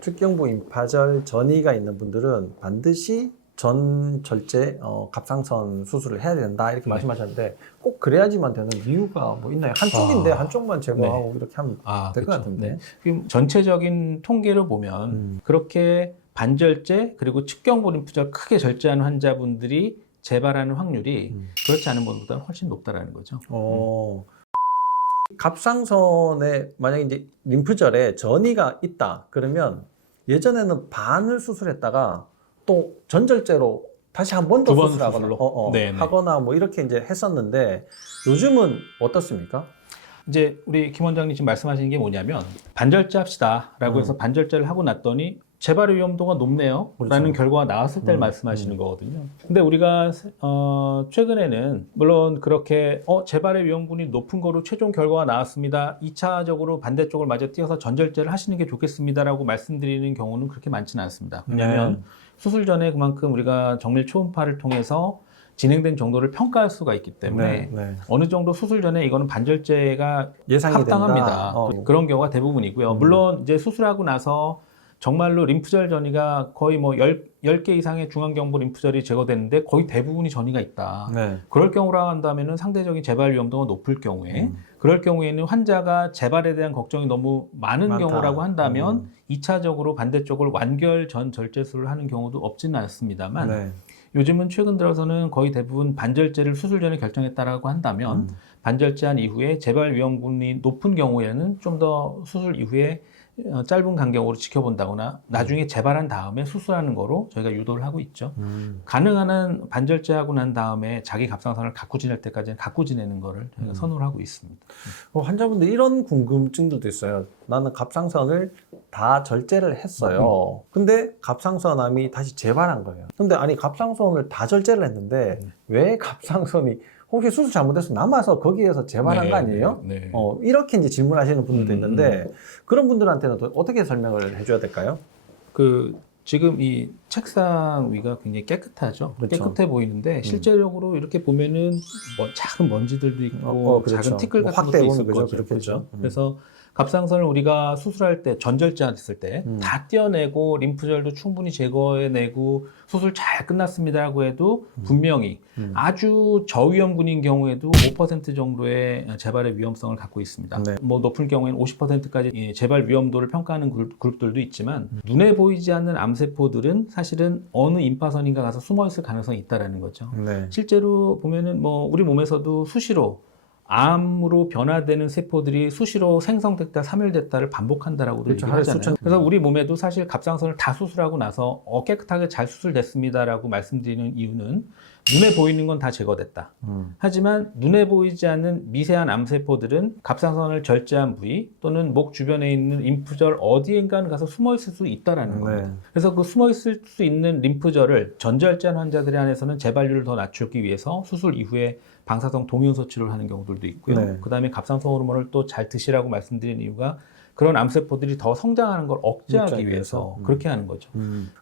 측경부 임파절 전이가 있는 분들은 반드시 전절제 갑상선 수술을 해야 된다 이렇게 말씀하셨는데 꼭 그래야지만 되는 이유가 뭐 있나요? 한쪽인데 한쪽만 제거하고 이렇게 하면 될 것 같은데. 지금 전체적인 통계를 보면 그렇게 반절제 그리고 측경부 림프절 크게 절제하는 환자분들이 재발하는 확률이 그렇지 않은 분보다 훨씬 높다라는 거죠. 갑상선에 만약에 이제 림프절에 전이가 있다 그러면 예전에는 반을 수술했다가 또 전절제로 다시 한 번 더 수술하거나 하거나 뭐 이렇게 이제 했었는데 요즘은 어떻습니까? 이제 우리 김 원장님 지금 말씀하시는 게 뭐냐면 반절제 합시다라고 해서 반절제를 하고 났더니 재발의 위험도가 높네요 라는 결과가 나왔을 때를 말씀하시는 거거든요. 근데 우리가 최근에는 물론 그렇게 재발의 위험군이 높은 거로 최종 결과가 나왔습니다, 2차적으로 반대쪽을 마저 띄어서 전절제를 하시는 게 좋겠습니다 라고 말씀드리는 경우는 그렇게 많지는 않습니다. 왜냐하면 수술 전에 그만큼 우리가 정밀 초음파를 통해서 진행된 정도를 평가할 수가 있기 때문에 어느 정도 수술 전에 이거는 반절제가 예상이 합당합니다. 그런 경우가 대부분이고요. 물론 이제 수술하고 나서 정말로 림프절 전이가 거의 뭐 10개 이상의 중앙경부 림프절이 제거됐는데 거의 대부분이 전이가 있다. 그럴 경우라 한다면 상대적인 재발 위험도가 높을 경우에 그럴 경우에는 환자가 재발에 대한 걱정이 너무 많은 경우라고 한다면 2차적으로 반대쪽을 완결 전 절제술을 하는 경우도 없지는 않습니다만 요즘은 최근 들어서는 거의 대부분 반절제를 수술 전에 결정했다라고 한다면 반절제한 이후에 재발 위험군이 높은 경우에는 좀 더 수술 이후에 짧은 간격으로 지켜본다거나 나중에 재발한 다음에 수술하는 거로 저희가 유도를 하고 있죠. 가능한 한 반절제하고 난 다음에 자기 갑상선을 갖고 지낼 때까지는 갖고 지내는 거를 저희가 선호를 하고 있습니다. 환자분들 이런 궁금증들도 있어요. 나는 갑상선을 다 절제를 했어요. 근데 갑상선암이 다시 재발한 거예요. 근데 아니 갑상선을 다 절제를 했는데 왜 갑상선이 혹시 수술 잘못해서 남아서 거기에서 재발한 거 아니에요? 이렇게 이제 질문하시는 분들도 있는데 그런 분들한테는 또 어떻게 설명을 해줘야 될까요? 지금 이 책상 위가 굉장히 깨끗하죠. 깨끗해 보이는데 실제적으로 이렇게 보면은 작은 먼지들도 있고 작은 티끌 같은 것도 있을 거죠. 그렇죠. 그래서 갑상선을 우리가 수술할 때 전절제 했을 때 다 떼어내고 림프절도 충분히 제거해내고 수술 잘 끝났습니다라고 해도 분명히 아주 저위험군인 경우에도 5% 정도의 재발의 위험성을 갖고 있습니다. 뭐 높은 경우에는 50%까지 재발 위험도를 평가하는 그룹들도 있지만 눈에 보이지 않는 암세포들은 사실은 어느 임파선인가 가서 숨어있을 가능성이 있다는 거죠. 실제로 보면은 뭐 우리 몸에서도 수시로 암으로 변화되는 세포들이 수시로 생성됐다, 사멸됐다를 반복한다라고도 얘기를 하잖아요. 그래서 우리 몸에도 사실 갑상선을 다 수술하고 나서 깨끗하게 잘 수술됐습니다라고 말씀드리는 이유는 눈에 보이는 건 다 제거됐다. 하지만 눈에 보이지 않는 미세한 암세포들은 갑상선을 절제한 부위 또는 목 주변에 있는 림프절 어디엔가는 가서 숨어 있을 수 있다라는 겁니다. 그래서 그 숨어 있을 수 있는 림프절을 전절제한 환자들에 한해서는 재발률을 더 낮추기 위해서 수술 이후에 방사성 동요소 치료를 하는 경우들도 있고요. 그다음에 갑상선 호르몬을 또 잘 드시라고 말씀드린 이유가 그런 암세포들이 더 성장하는 걸 억제하기 위해서 그렇게 하는 거죠.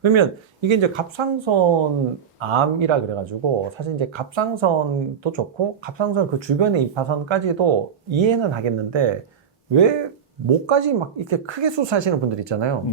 그러면 이게 이제 갑상선 암이라 그래가지고 사실 이제 갑상선도 좋고 갑상선 그 주변의 임파선까지도 이해는 하겠는데 왜 목까지 막 이렇게 크게 수술하시는 분들 있잖아요.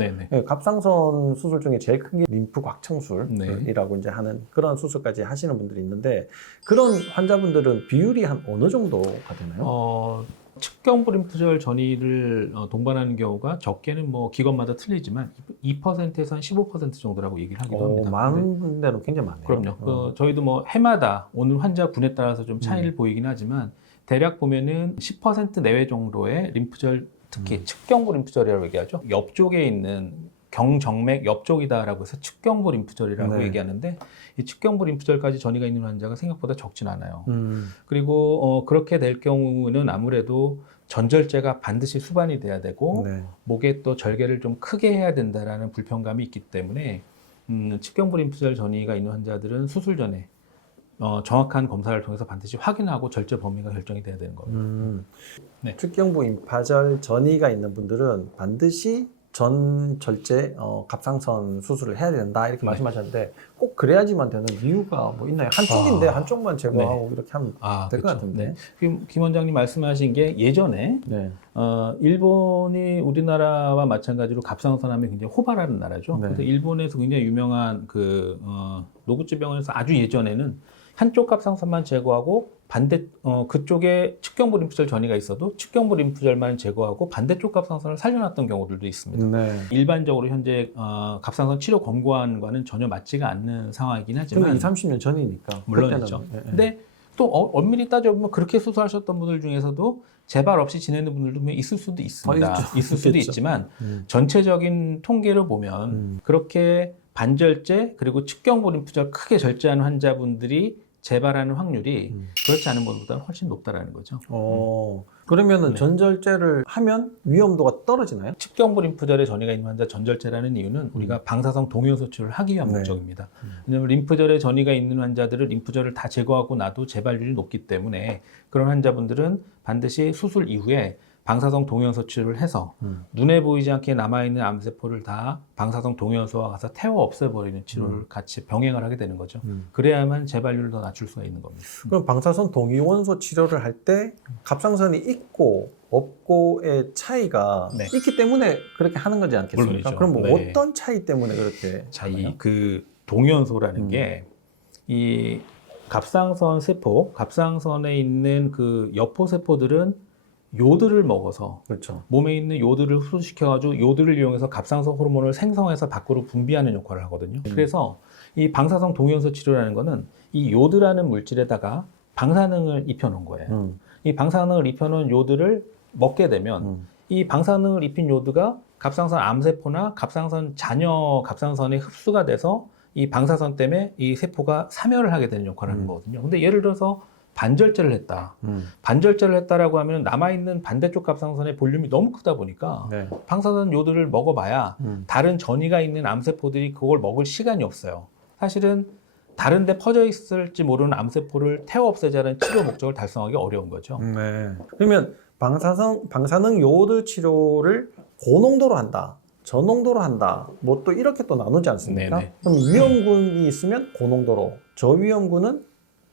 갑상선 수술 중에 제일 큰 게 림프 곽청술이라고 이제 하는 그런 수술까지 하시는 분들이 있는데 그런 환자분들은 비율이 한 어느 정도가 되나요? 측경부 림프절 전이를 동반하는 경우가 적게는 뭐 기관마다 틀리지만 2%에서 한 15% 정도라고 얘기를 하기도 합니다. 많은 데로 굉장히 많네요. 그럼요. 저희도 뭐 해마다 오는 환자 군에 따라서 좀 차이를 보이긴 하지만 대략 보면은 10% 내외 정도의 림프절, 특히 측경부 림프절이라고 얘기하죠. 옆쪽에 있는 경정맥 옆쪽이다라고 해서 측경부 림프절이라고 얘기하는데 이 측경부 림프절까지 전이가 있는 환자가 생각보다 적진 않아요. 그리고 그렇게 될 경우는 아무래도 전절제가 반드시 수반이 돼야 되고 목에 또 절개를 좀 크게 해야 된다라는 불편감이 있기 때문에 측경부 림프절 전이가 있는 환자들은 수술 전에 정확한 검사를 통해서 반드시 확인하고 절제 범위가 결정이 돼야 되는 겁니다. 측경부 임파절 전이가 있는 분들은 반드시 전절제 갑상선 수술을 해야 된다 이렇게 말씀하셨는데 꼭 그래야지만 되는 이유가 뭐 있나요? 한쪽인데 한쪽만 제거하고 이렇게 하면 될 것 같은데. 김 원장님 말씀하신 게 예전에 일본이 우리나라와 마찬가지로 갑상선 하면 굉장히 호발하는 나라죠. 그래서 일본에서 굉장히 유명한 노구치 병원에서 아주 예전에는 한쪽 갑상선만 제거하고 그쪽에 측경부 림프절 전이가 있어도 측경부 림프절만 제거하고 반대쪽 갑상선을 살려놨던 경우들도 있습니다. 일반적으로 현재 갑상선 치료 권고안과는 전혀 맞지가 않는 상황이긴 하지만 근데 20-30년 전이니까 물론이죠. 근데 또 엄밀히 따져보면 그렇게 수술하셨던 분들 중에서도 재발 없이 지내는 분들도 분명히 있을 수도 있습니다. 있을 수도 있지만 전체적인 통계를 보면 그렇게 반절제 그리고 측경부 림프절 크게 절제하는 환자분들이 재발하는 확률이 그렇지 않은 분보다는 훨씬 높다라는 거죠. 그러면은 전절제를 하면 위험도가 떨어지나요? 측경부 림프절에 전이가 있는 환자 전절제라는 이유는 우리가 방사성 동요소 치료를 하기 위한 목적입니다. 왜냐하면 림프절에 전이가 있는 환자들은 림프절을 다 제거하고 나도 재발률이 높기 때문에 그런 환자분들은 반드시 수술 이후에 방사성 동요소 치료를 해서 눈에 보이지 않게 남아있는 암세포를 다 방사성 동요소와 가서 태워 없애버리는 치료를 같이 병행을 하게 되는 거죠. 그래야만 재발률을 더 낮출 수가 있는 겁니다. 그럼 방사선 동위원소 치료를 할 때 갑상선이 있고 없고의 차이가 있기 때문에 그렇게 하는 거지 않겠습니까? 물론이죠. 그럼 뭐 어떤 차이 때문에 그렇게 하나요? 그 동요소라는 게 이 갑상선 세포, 갑상선에 있는 그 여포 세포들은 요드를 먹어서 몸에 있는 요드를 흡수시켜가지고 요드를 이용해서 갑상선 호르몬을 생성해서 밖으로 분비하는 역할을 하거든요. 그래서 이 방사성 동요소 치료라는 거는 이 요드라는 물질에다가 방사능을 입혀놓은 거예요. 이 방사능을 입혀놓은 요드를 먹게 되면 이 방사능을 입힌 요드가 갑상선 암세포나 갑상선 잔여 갑상선에 흡수가 돼서 이 방사선 때문에 이 세포가 사멸을 하게 되는 역할을 하는 거거든요. 근데 예를 들어서 반절제를 했다. 반절제를 했다라고 하면 남아있는 반대쪽 갑상선의 볼륨이 너무 크다 보니까 방사선 요드를 먹어봐야 다른 전이가 있는 암세포들이 그걸 먹을 시간이 없어요. 사실은 다른 데 퍼져 있을지 모르는 암세포를 태워 없애자는 치료 목적을 달성하기 어려운 거죠. 그러면 방사능 요오드 치료를 고농도로 한다. 저농도로 한다. 뭐 또 이렇게 또 나누지 않습니까? 그럼 위험군이 있으면 고농도로, 저위험군은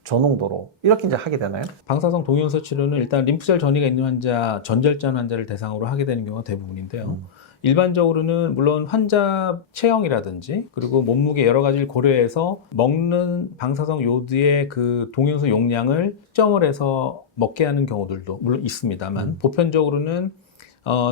저농도로 이렇게 이제 하게 되나요? 방사성 동요소 치료는 일단 림프절 전이가 있는 환자, 전절제한 환자를 대상으로 하게 되는 경우가 대부분인데요. 일반적으로는 물론 환자 체형이라든지 그리고 몸무게 여러 가지를 고려해서 먹는 방사성 요드의 그 동요소 용량을 측정을 해서 먹게 하는 경우들도 물론 있습니다만 보편적으로는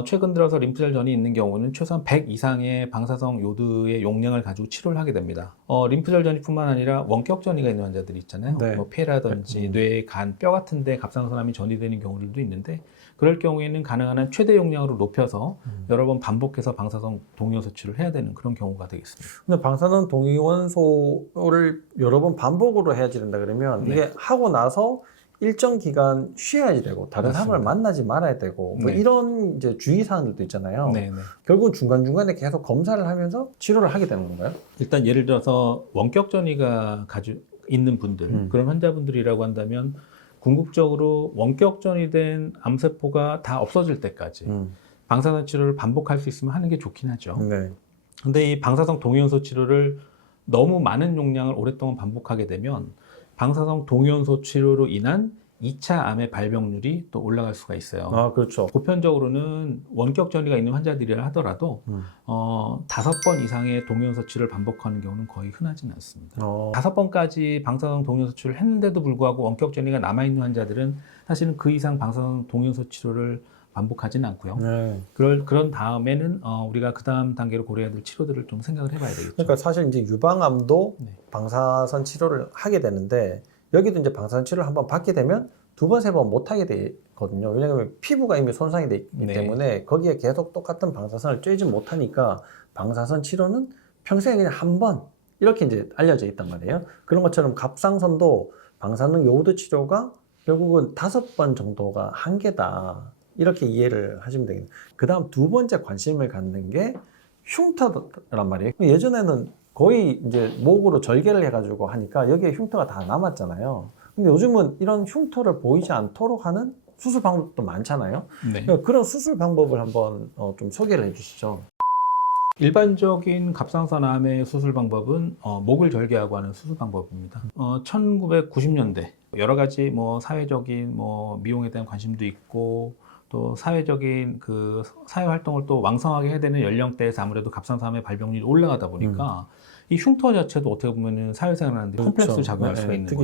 최근 들어서 림프절 전이 있는 경우는 최소한 100 이상의 방사성 요드의 용량을 가지고 치료를 하게 됩니다. 림프절 전이뿐만 아니라 원격 전이가 있는 환자들이 있잖아요. 뭐 폐라든지 뇌, 간, 뼈 같은 데 갑상선암이 전이되는 경우들도 있는데 그럴 경우에는 가능한 한 최대 용량으로 높여서 여러 번 반복해서 방사성 동요소 치료를 해야 되는 그런 경우가 되겠습니다. 근데 방사능 동위원소를 여러 번 반복으로 해야지 된다 그러면 이게 하고 나서 일정 기간 쉬어야지 되고 다른 사람을 만나지 말아야 되고 뭐 이런 이제 주의 사항들도 있잖아요. 결국은 중간중간에 계속 검사를 하면서 치료를 하게 되는 건가요? 일단 예를 들어서 원격 전이가 있는 분들 그런 환자분들이라고 한다면 궁극적으로 원격 전이된 암세포가 다 없어질 때까지 방사선 치료를 반복할 수 있으면 하는 게 좋긴 하죠. 근데 이 방사성 동요소 치료를 너무 많은 용량을 오랫동안 반복하게 되면 방사성 동요소 치료로 인한 2차 암의 발병률이 또 올라갈 수가 있어요. 보편적으로는 원격 전이가 있는 환자들이라 하더라도 5번 이상의 동요소 치료를 반복하는 경우는 거의 흔하지는 않습니다. 5번까지 방사성 동요소 치료를 했는데도 불구하고 원격 전이가 남아있는 환자들은 사실은 그 이상 방사성 동요소 치료를 반복하지는 않고요. 그런 다음에는 우리가 그 다음 단계로 고려해야 될 치료들을 좀 생각을 해봐야 되겠죠. 그러니까 사실 이제 유방암도 방사선 치료를 하게 되는데 여기도 이제 방사선 치료를 한번 받게 되면 2번, 3번 못 하게 되거든요. 왜냐하면 피부가 이미 손상이 되기 때문에 거기에 계속 똑같은 방사선을 쬐지 못하니까 방사선 치료는 평생에 그냥 한 번 이렇게 이제 알려져 있단 말이에요. 그런 것처럼 갑상선도 방사능 요오드 치료가 결국은 5번 정도가 한계다. 이렇게 이해를 하시면 되겠네요. 그 다음 2번째 관심을 갖는 게 흉터란 말이에요. 예전에는 거의 이제 목으로 절개를 해가지고 하니까 여기에 흉터가 다 남았잖아요. 근데 요즘은 이런 흉터를 보이지 않도록 하는 수술 방법도 많잖아요. 그러니까 그런 수술 방법을 한번 좀 소개를 해주시죠. 일반적인 갑상선암의 수술 방법은 목을 절개하고 하는 수술 방법입니다. 1990년대 여러 가지 뭐 사회적인 뭐 미용에 대한 관심도 있고 또 사회적인 그 사회 활동을 또 왕성하게 해야 되는 연령대에서 아무래도 갑상선암의 발병률이 올라가다 보니까 이 흉터 자체도 어떻게 보면은 사회생활하는데 컴플렉스를 작용할 수가 있는 거예요.